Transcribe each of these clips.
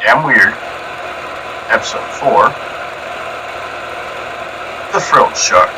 Damn Weird, Episode 4, The Frilled Shark.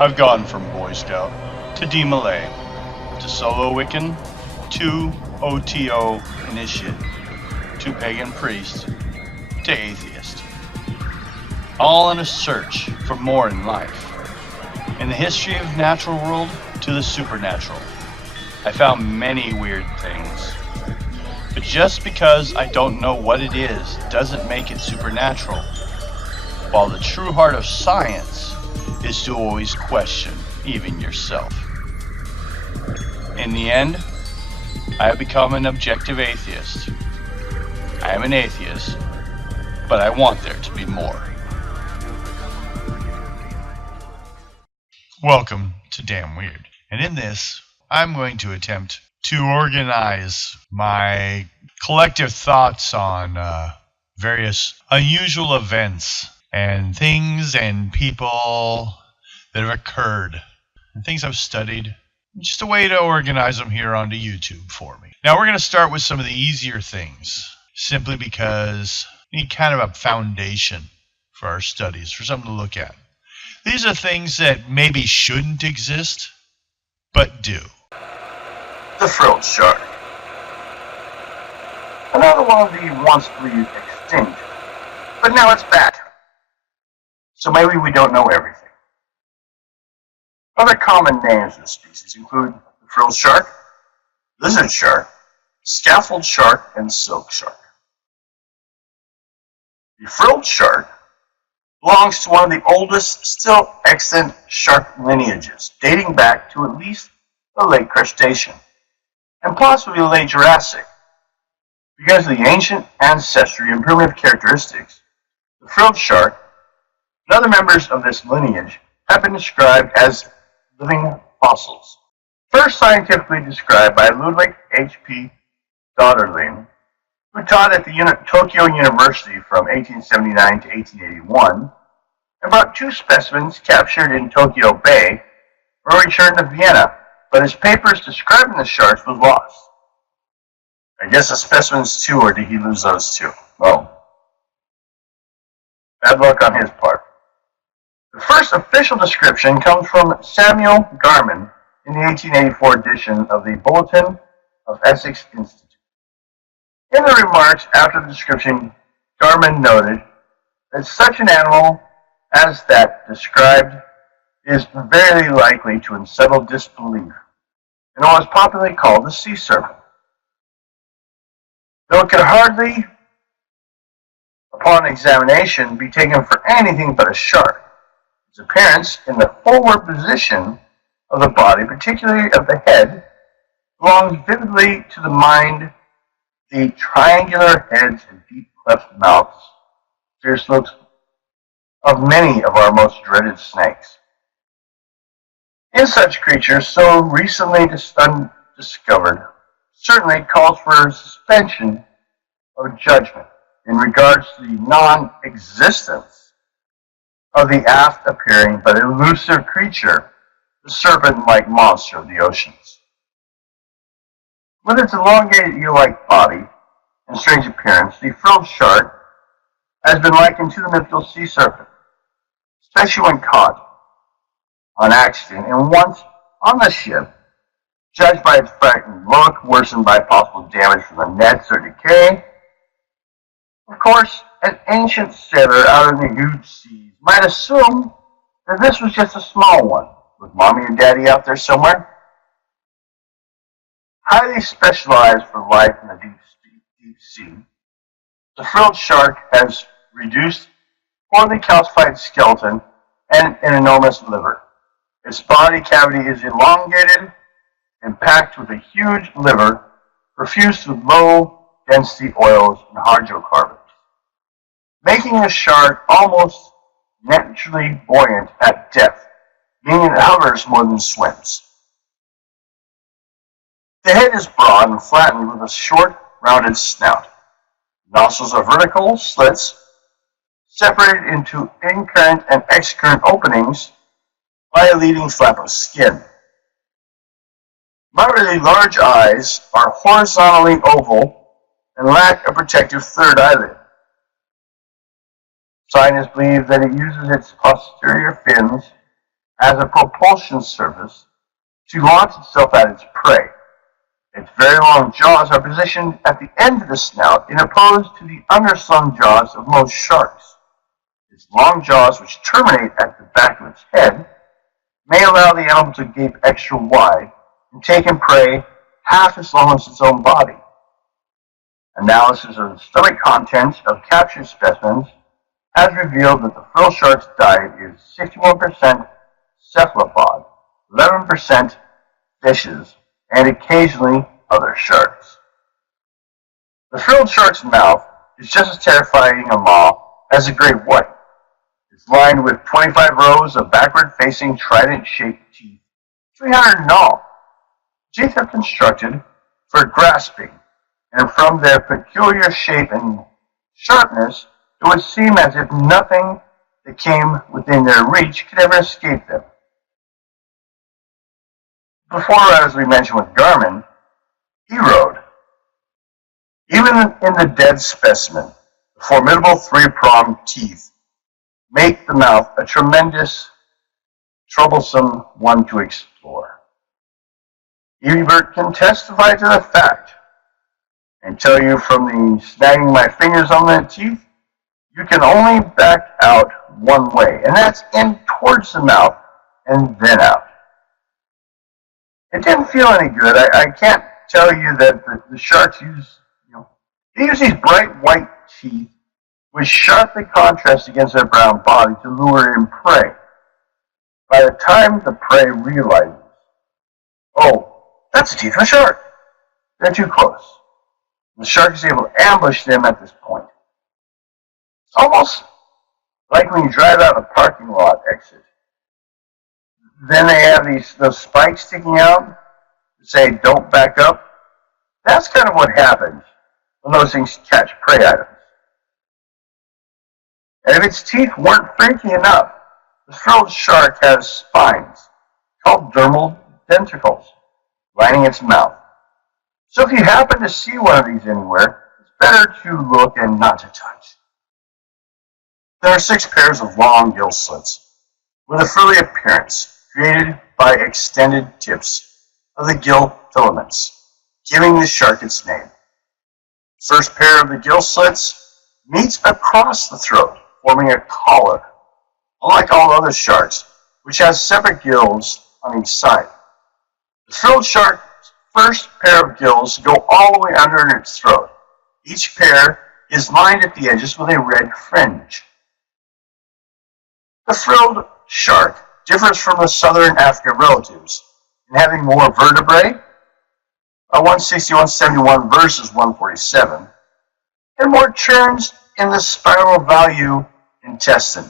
I've gone from Boy Scout to D-Malay to Solo Wiccan to OTO Initiate to Pagan Priest to Atheist. All in a search for more in life. In the history of the natural world to the supernatural, I found many weird things. But just because I don't know what it is doesn't make it supernatural. While the true heart of science is to always question even yourself. In the end, I have become an objective atheist. I am an atheist, but I want there to be more. Welcome to Damn Weird. And in this, I'm going to attempt to organize my collective thoughts on various unusual events and things and people that have occurred and things I've studied. Just a way to organize them here onto YouTube for me. Now we're going to start with some of the easier things, simply because we need kind of a foundation for our studies, for something to look at. These are things that maybe shouldn't exist, but do. The Frilled Shark. Another one of the once believed extinct, but now it's back. So maybe we don't know everything. Other common names of the species include the frilled shark, lizard shark, scaffold shark, and silk shark. The frilled shark belongs to one of the oldest still extant shark lineages, dating back to at least the late Cretaceous, and possibly the late Jurassic. Because of the ancient ancestry and primitive characteristics, the frilled shark and other members of this lineage have been described as living fossils. First scientifically described by Ludwig H.P. Döderlein, who taught at the Tokyo University from 1879 to 1881, about 2 specimens captured in Tokyo Bay were returned to Vienna, but his papers describing the sharks was lost. I guess the specimens too, or did he lose those too? Oh. Bad luck on his part. The first official description comes from Samuel Garman in the 1884 edition of the Bulletin of Essex Institute. In the remarks after the description, Garman noted that such an animal as that described is very likely to unsettle disbelief in what is popularly called the sea serpent. Though it could hardly, upon examination, be taken for anything but a shark, its appearance in the forward position of the body, particularly of the head, belongs vividly to the mind. The triangular heads and deep cleft mouths, fierce looks of many of our most dreaded snakes. In such creatures so recently undiscovered, certainly calls for suspension of judgment in regards to the non-existence of the aft-appearing but elusive creature, the serpent-like monster of the oceans. With its elongated eel-like body and strange appearance, the frilled shark has been likened to the mythical sea serpent, especially when caught on accident and once on the ship, judged by its frightened look, worsened by possible damage from the nets or decay. Of course, an ancient sailor out in the huge seas might assume that this was just a small one, with mommy and daddy out there somewhere. Highly specialized for life in the deep sea, the frilled shark has reduced, poorly calcified skeleton and an enormous liver. Its body cavity is elongated and packed with a huge liver perfused with low-density oils and hydrocarbons, making the shark almost naturally buoyant at depth, meaning it hovers more than swims. The head is broad and flattened with a short, rounded snout. Nostrils are vertical slits separated into incurrent and excurrent openings by a leading flap of skin. Moderately large eyes are horizontally oval and lack a protective third eyelid. Scientists believe that it uses its posterior fins as a propulsion surface to launch itself at its prey. Its very long jaws are positioned at the end of the snout in opposed to the underslung jaws of most sharks. Its long jaws, which terminate at the back of its head, may allow the animal to gape extra wide and take in prey half as long as its own body. Analysis of the stomach contents of captured specimens has revealed that the frilled shark's diet is 61% cephalopod, 11% fishes, and occasionally other sharks. The frilled shark's mouth is just as terrifying a maw as the great white. It's lined with 25 rows of backward-facing trident-shaped teeth, 300 in all. Teeth are constructed for grasping, and from their peculiar shape and sharpness, it would seem as if nothing that came within their reach could ever escape them. Before, as we mentioned with Garmin, he rode. Even in the dead specimen, the formidable three-pronged teeth make the mouth a tremendous, troublesome one to explore. Ebert can testify to the fact and tell you from the snagging my fingers on the teeth, you can only back out one way, and that's in towards the mouth and then out. It didn't feel any good. I can't tell you that the sharks use, they use these bright white teeth which sharply contrast against their brown body to lure in prey. By the time the prey realizes, oh, that's the teeth of a shark, they're too close. The shark is able to ambush them at this point. It's almost like when you drive out a parking lot exit. Then they have those spikes sticking out to say, don't back up. That's kind of what happens when those things catch prey items. And if its teeth weren't freaky enough, the frilled shark has spines called dermal denticles lining its mouth. So if you happen to see one of these anywhere, it's better to look and not to touch. There are 6 pairs of long gill slits with a frilly appearance created by extended tips of the gill filaments, giving the shark its name. The first pair of the gill slits meets across the throat, forming a collar, unlike all other sharks, which has separate gills on each side. The frilled shark's first pair of gills go all the way under its throat. Each pair is lined at the edges with a red fringe. The frilled shark differs from the southern African relatives in having more vertebrae, 160, 171 versus 147, and more turns in the spiral value intestine,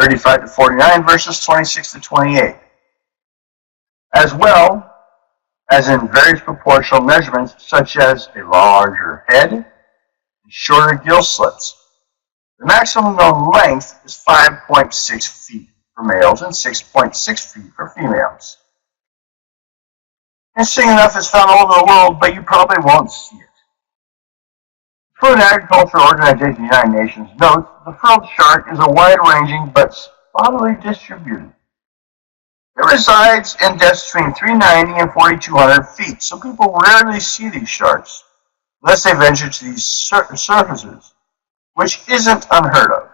35 to 49 versus 26 to 28, as well as in various proportional measurements such as a larger head and shorter gill slits. The maximum known length is 5.6 feet for males and 6.6 feet for females. Interesting enough, it's found all over the world, but you probably won't see it. The Food and Agriculture Organization of the United Nations notes the frilled shark is a wide-ranging but sporadically distributed. It resides in depths between 390 and 4,200 feet, so people rarely see these sharks unless they venture to these surfaces, which isn't unheard of.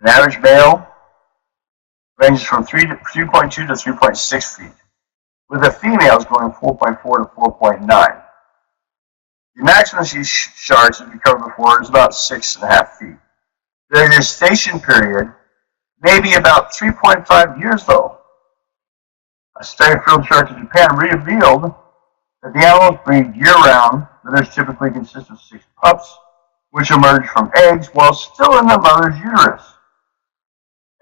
An average male ranges from 3.2 to 3.6 feet, with the females going 4.4 to 4.9. The maximum these sharks, as we covered before, is about 6.5 feet. Their gestation period may be about 3.5 years, though. A study of frilled sharks in Japan revealed that the animals breed year-round. Litters typically consist of 6 pups, which emerge from eggs while still in the mother's uterus,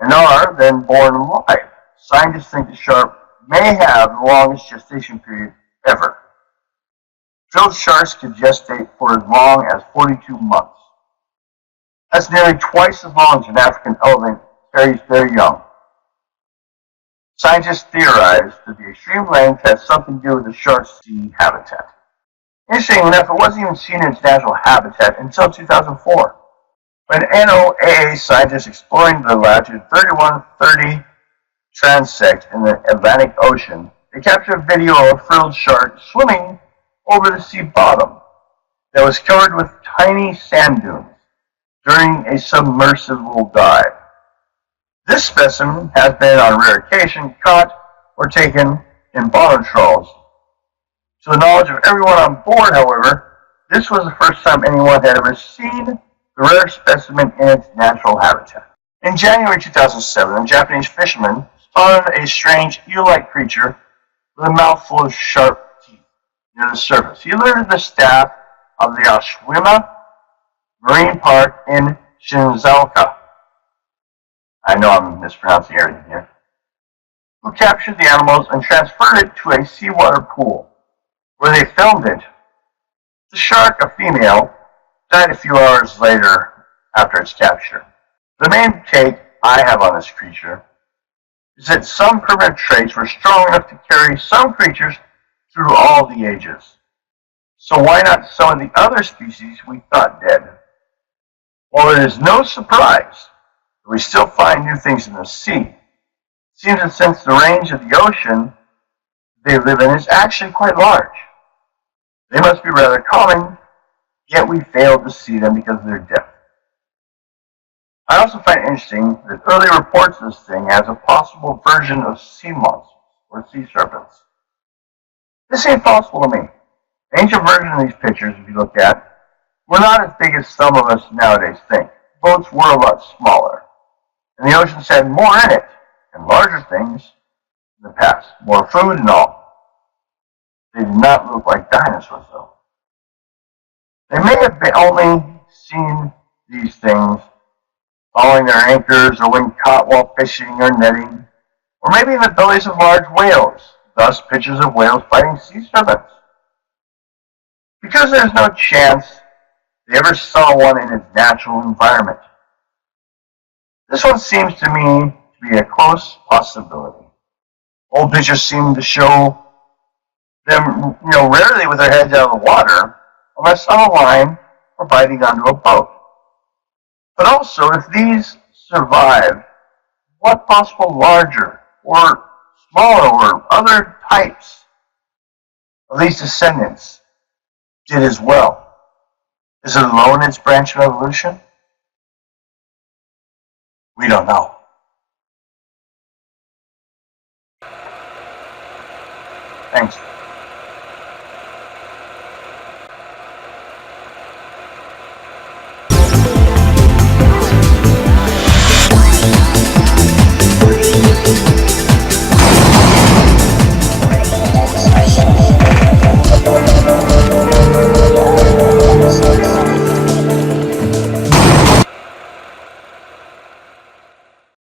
and are then born alive. Scientists think the shark may have the longest gestation period ever. Frilled sharks can gestate for as long as 42 months. That's nearly twice as long as an African elephant carries their young. Scientists theorize that the extreme length has something to do with the shark's sea habitat. Interestingly enough, it wasn't even seen in its natural habitat until 2004, when NOAA scientists exploring the latitude 3130 transect in the Atlantic Ocean, they captured a video of a frilled shark swimming over the sea bottom that was covered with tiny sand dunes during a submersible dive. This specimen has been on rare occasion caught or taken in bottom trawls. To the knowledge of everyone on board, however, this was the first time anyone had ever seen the rare specimen in its natural habitat. In January 2007, a Japanese fisherman spotted a strange eel-like creature with a mouthful of sharp teeth near the surface. He alerted the staff of the Oshima Marine Park in Shinzuoka. I know I'm mispronouncing everything here. Who captured the animals and transferred it to a seawater pool, where they filmed it. The shark, a female, died a few hours later after its capture. The main take I have on this creature is that some primitive traits were strong enough to carry some creatures through all the ages. So why not some of the other species we thought dead? While it is no surprise that we still find new things in the sea, it seems that since the range of the ocean they live in is actually quite large, they must be rather common, yet we failed to see them because of their depth. I also find it interesting that early reports of this thing as a possible version of sea monsters or sea serpents. This seems possible to me. The ancient versions of these pictures, if you look at, were not as big as some of us nowadays think. Boats were a lot smaller, and the oceans had more in it, and larger things in the past, more food and all. They did not look like dinosaurs, though. They may have only seen these things following their anchors or when caught while fishing or netting, or maybe in the bellies of large whales, thus pictures of whales fighting sea serpents. Because there's no chance they ever saw one in its natural environment. This one seems to me to be a close possibility. Old pictures seem to show them, rarely with their heads out of the water, unless on a line or biting onto a boat. But also, if these survive, what possible larger or smaller or other types of these descendants did as well? Is it alone in its branch of evolution? We don't know. Thanks.